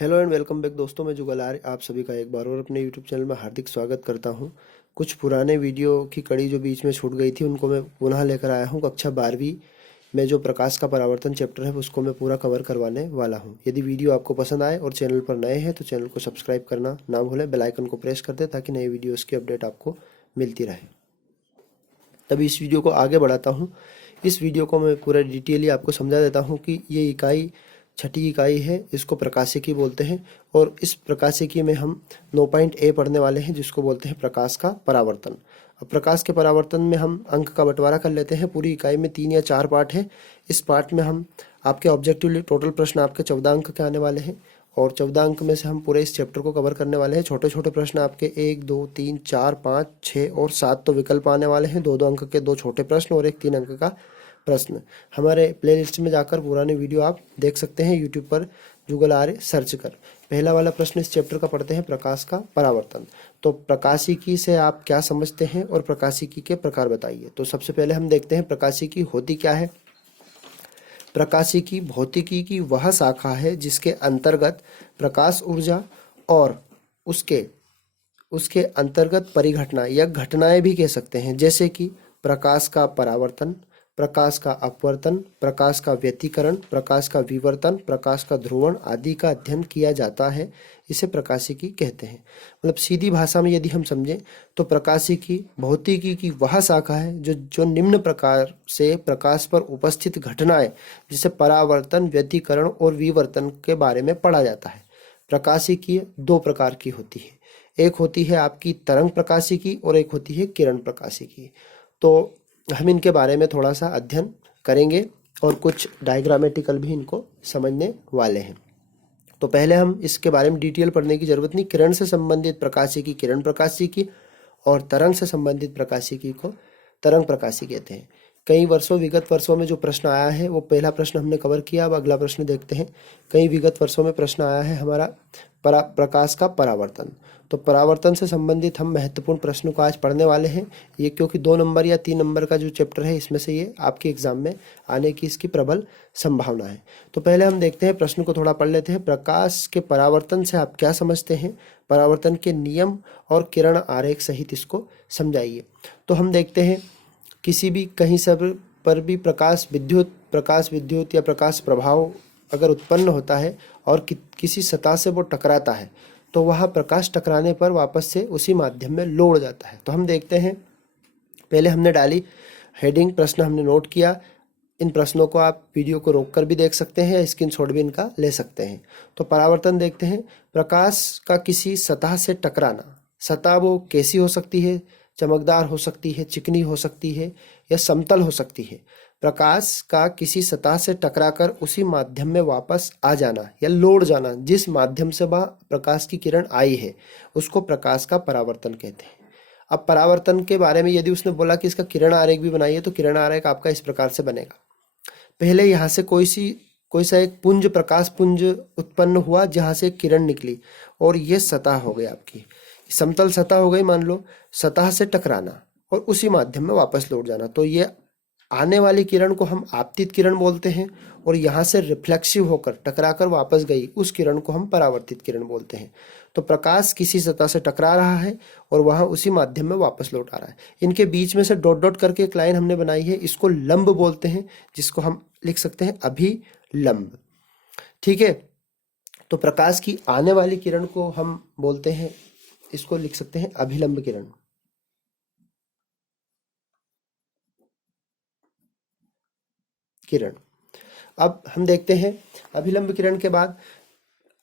Hello and welcome back दोस्तों, मैं जुगल आर्य आप सभी का एक बार और अपने यूट्यूब चैनल में हार्दिक स्वागत करता हूं। कुछ पुराने वीडियो की कड़ी जो बीच में छूट गई थी उनको मैं पुनः लेकर आया हूं। कक्षा 12वीं में जो प्रकाश का परावर्तन चैप्टर है उसको मैं पूरा कवर करवाने वाला हूं। यदि वीडियो आपको पसंद आए और चैनल पर नए हैं तो चैनल को सब्सक्राइब करना ना भूलें, बेल आइकन को प्रेस कर दें ताकि नए वीडियोज़ की अपडेट आपको मिलती रहे। तभी इस वीडियो को आगे बढ़ाता हूँ। इस वीडियो को मैं पूरा डिटेयली आपको समझा देता हूँ कि ये इकाई छठी इकाई है, इसको प्रकाशिकी बोलते हैं। और इस प्रकाशिकी में हम 9.A पढ़ने वाले हैं जिसको बोलते हैं प्रकाश का परावर्तन। अब प्रकाश के परावर्तन में हम अंक का बंटवारा कर लेते हैं। पूरी इकाई में 3 या 4 पार्ट है। इस पार्ट में हम आपके ऑब्जेक्टिवली टोटल प्रश्न आपके 14 अंक के आने वाले हैं और 14 अंक में से हम पूरे इस चैप्टर को कवर करने वाले हैं। छोटे छोटे प्रश्न आपके 1, 2, 3, 4, 5, 6 और 7 तो विकल्प आने वाले हैं। 2-2 अंक के 2 छोटे प्रश्न और एक 3 अंक का प्रश्न। हमारे प्लेलिस्ट में जाकर पुराने वीडियो आप देख सकते हैं यूट्यूब पर जुगल आर्य सर्च कर। पहला वाला प्रश्न इस चैप्टर का पढ़ते हैं, प्रकाश का परावर्तन। तो प्रकाशिकी से आप क्या समझते हैं और प्रकाशिकी के प्रकार बताइए। तो सबसे पहले हम देखते हैं प्रकाशिकी होती क्या है। प्रकाशिकी भौतिकी की वह शाखा है जिसके अंतर्गत प्रकाश ऊर्जा और उसके उसके अंतर्गत परिघटना या घटनाएं भी कह सकते हैं, जैसे कि प्रकाश का परावर्तन, प्रकाश का अपवर्तन, प्रकाश का व्यतिकरण, प्रकाश का विवर्तन, प्रकाश का ध्रुवण आदि का अध्ययन किया जाता है। इसे प्रकाशिकी कहते हैं। मतलब सीधी भाषा में यदि हम समझें तो प्रकाशिकी भौतिकी की वह शाखा है जो निम्न प्रकार से प्रकाश पर उपस्थित घटनाएं जिसे परावर्तन, व्यतिकरण और विवर्तन के बारे में पढ़ा जाता है। प्रकाशिकी 2 प्रकार की होती है। एक होती है आपकी तरंग प्रकाशिकी और एक होती है किरण प्रकाशिकी। तो हम इनके बारे में थोड़ा सा अध्ययन करेंगे और कुछ डायग्रामेटिकल भी इनको समझने वाले हैं। तो पहले हम इसके बारे में डिटेल पढ़ने की जरूरत नहीं। किरण से संबंधित प्रकाशिकी किरण प्रकाशिकी और तरंग से संबंधित प्रकाशिकी को तरंग प्रकाशिकी कहते हैं। कई वर्षों विगत वर्षों में जो प्रश्न आया है वो पहला प्रश्न हमने कवर किया। अब अगला प्रश्न देखते हैं। कई विगत वर्षों में प्रश्न आया है हमारा प्रकाश का परावर्तन। तो परावर्तन से संबंधित हम महत्वपूर्ण प्रश्नों को आज पढ़ने वाले हैं। ये क्योंकि 2 नंबर या 3 नंबर का जो चैप्टर है इसमें से ये आपके एग्जाम में आने की इसकी प्रबल संभावना है। तो पहले हम देखते हैं, प्रश्न को थोड़ा पढ़ लेते हैं। प्रकाश के परावर्तन से आप क्या समझते हैं, परावर्तन के नियम और किरण आरेख सहित इसको समझाइए। तो हम देखते हैं किसी भी कहीं सब पर भी प्रकाश विद्युत या प्रकाश प्रभाव अगर उत्पन्न होता है और किसी सतह से वो टकराता है तो वह प्रकाश टकराने पर वापस से उसी माध्यम में लौट जाता है। तो हम देखते हैं, पहले हमने डाली हेडिंग, प्रश्न हमने नोट किया। इन प्रश्नों को आप वीडियो को रोककर भी देख सकते हैं या स्क्रीनशॉट भी इनका ले सकते हैं। तो परावर्तन देखते हैं। प्रकाश का किसी सतह से टकराना, सतह वो कैसी हो सकती है, चमकदार हो सकती है, चिकनी हो सकती है या समतल हो सकती है। प्रकाश का किसी सतह से टकराकर उसी माध्यम में वापस आ जाना या लौट जाना, जिस माध्यम से वह प्रकाश की किरण आई है उसको प्रकाश का परावर्तन कहते हैं। अब परावर्तन के बारे में यदि उसने बोला कि इसका किरण आरेख भी बनाइए तो किरण आरेख आपका इस प्रकार से बनेगा। पहले यहाँ से कोई सा एक पुंज, प्रकाश पुंज उत्पन्न हुआ जहां से किरण निकली और ये सतह हो गई आपकी, समतल सतह हो गई मान लो। सतह से टकराना और उसी माध्यम में वापस लौट जाना, तो ये आने वाली किरण को हम आपतित किरण बोलते हैं और यहाँ से रिफ्लेक्सिव होकर टकराकर वापस गई उस किरण को हम परावर्तित किरण बोलते हैं। तो प्रकाश किसी सतह से टकरा रहा है और वहां उसी माध्यम में वापस लौट आ रहा है। इनके बीच में से डॉट डॉट करके एक लाइन हमने बनाई है, इसको लंब बोलते हैं, जिसको हम लिख सकते हैं अभिलंब। ठीक है, तो प्रकाश की आने वाली किरण को हम बोलते हैं, इसको लिख सकते हैं अभिलंब किरण। अब हम देखते हैं अभिलंब किरण के बाद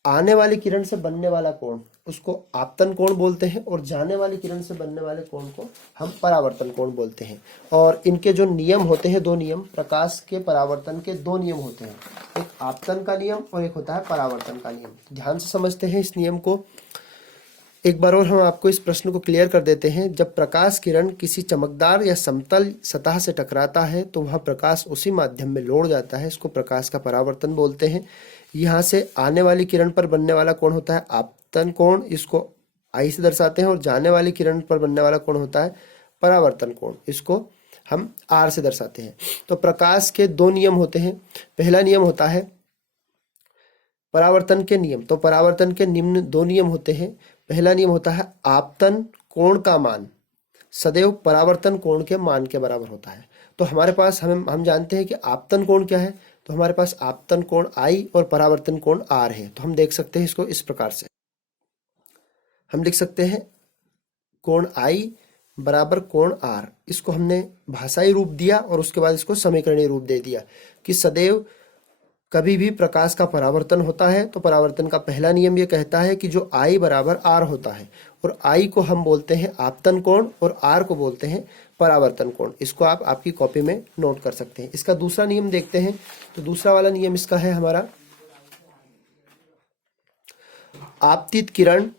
आने वाली किरण से बनने वाला कोण उसको आपतन कोण बोलते हैं और जाने वाली किरण से बनने वाले कोण को हम परावर्तन कोण बोलते हैं। और इनके जो नियम होते हैं, 2 नियम, प्रकाश के परावर्तन के 2 नियम होते हैं, एक आपतन का नियम और एक होता है परावर्तन का नियम। ध्यान से समझते हैं इस नियम को। एक बार और हम आपको इस प्रश्न को क्लियर कर देते हैं। जब प्रकाश किरण किसी चमकदार या समतल सतह से टकराता है तो वह प्रकाश उसी माध्यम में लौट जाता है, इसको प्रकाश का परावर्तन बोलते हैं। यहाँ से आने वाली किरण पर बनने वाला कोण होता है आपतन कोण, इसको आई से दर्शाते हैं, और जाने वाली किरण पर बनने वाला कोण होता है परावर्तन कोण, इसको हम आर से दर्शाते हैं। तो प्रकाश के 2 नियम होते हैं। पहला नियम होता है परावर्तन के नियम। तो परावर्तन के निम्न 2 नियम होते हैं। पहला नियम होता है आपतन कोण का मान सदैव परावर्तन कोण के मान के बराबर होता है। तो हमारे पास हम जानते हैं कि आपतन कोण क्या है। तो हमारे पास आपतन कोण I और परावर्तन कोण R है। तो हम देख सकते हैं इसको इस प्रकार से, हम लिख सकते हैं कोण I बराबर कोण R। इसको हमने भाषाई रूप दिया और उसके बाद इसको समीकरणीय रूप दे दिया कि सदैव कभी भी प्रकाश का परावर्तन होता है तो परावर्तन का पहला नियम ये कहता है कि जो I बराबर R होता है, और I को हम बोलते हैं आपतन कोण और R को बोलते हैं परावर्तन कोण। इसको आप आपकी कॉपी में नोट कर सकते हैं। इसका दूसरा नियम देखते हैं। तो दूसरा वाला नियम इसका है हमारा, आपतित किरण,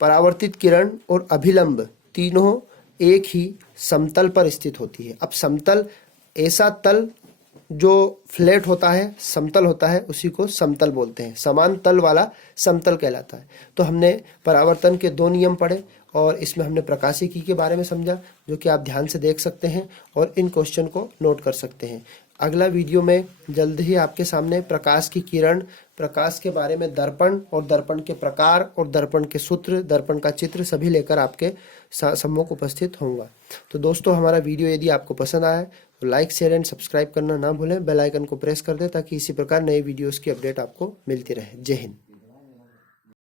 परावर्तित किरण और अभिलंब तीनों एक ही समतल पर स्थित होती है। अब समतल, ऐसा तल जो फ्लैट होता है, समतल होता है, उसी को समतल बोलते हैं। समान तल वाला समतल कहलाता है। तो हमने परावर्तन के 2 नियम पढ़े और इसमें हमने प्रकाशिकी के बारे में समझा, जो कि आप ध्यान से देख सकते हैं और इन क्वेश्चन को नोट कर सकते हैं। अगला वीडियो में जल्द ही आपके सामने प्रकाश की किरण, प्रकाश के बारे में दर्पण और दर्पण के प्रकार और दर्पण के सूत्र, दर्पण का चित्र सभी लेकर आपके सम्मुख उपस्थित होऊंगा। तो दोस्तों, हमारा वीडियो यदि आपको पसंद आया तो लाइक, शेयर एंड सब्सक्राइब करना ना भूलें। बेल आइकन को प्रेस कर दें ताकि इसी प्रकार नए वीडियोस की अपडेट आपको मिलती रहे। जय हिंद।